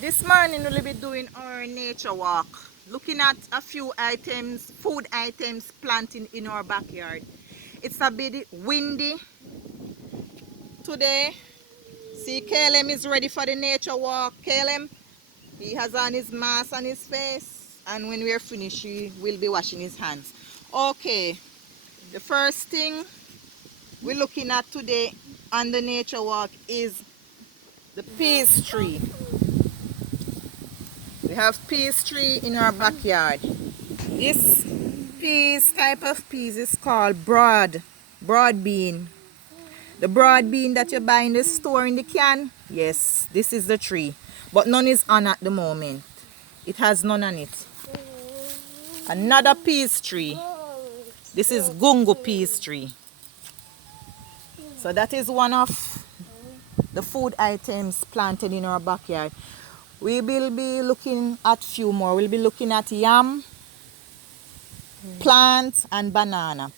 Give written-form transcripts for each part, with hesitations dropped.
This morning we'll be doing our nature walk, looking at a few items, food items planted in our backyard. It's a bit windy today. See, Kaelem is ready for the nature walk. Kaelem, he has on his mask on his face, and when we're finished, he will be washing his hands. Okay, the first thing we're looking at today on the nature walk is the peace tree. We have peas tree in our backyard. This peas type of peas is called broad bean. The broad bean that you buy in the store in the can, yes, this is the tree. But none is on at the moment. It has none on it. Another peas tree. This is gungo peas tree. So that is one of the food items planted in our backyard. We will be looking at few more. We'll be looking at yam, plants, and banana.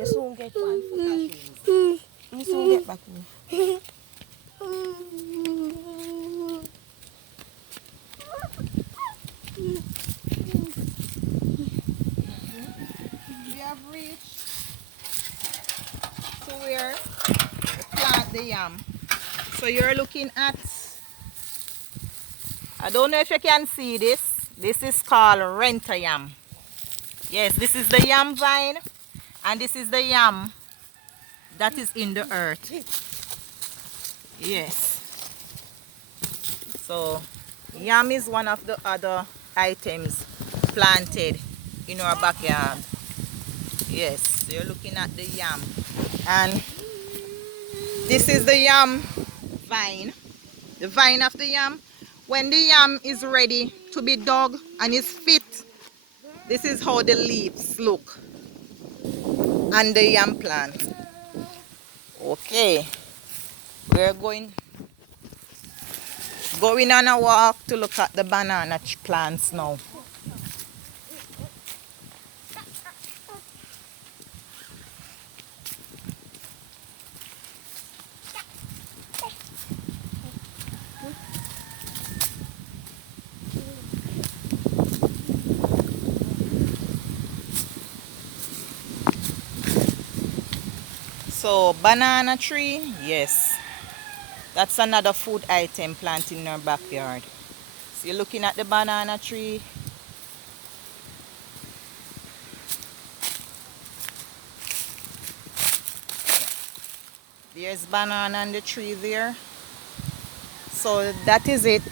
You soon get one. You soon get back to me. We have reached to where we plant the yam. So you're looking at, I don't know if you can see this. This is called renter yam. Yes, this is the yam vine, and this is the yam that is in the earth. Yes. So yam is one of the other items planted in our backyard. Yes, so you're looking at the yam, and this is the yam vine, the vine of the yam. When the yam is ready to be dug and is fit, this is how the leaves look on the yam plant. Okay, we're going on a walk to look at the banana plants now. So banana tree, yes, that's another food item planted in our backyard. So you're looking at the banana tree. There's banana on the tree there. So that is it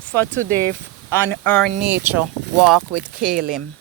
for today on our nature walk with Kaelem.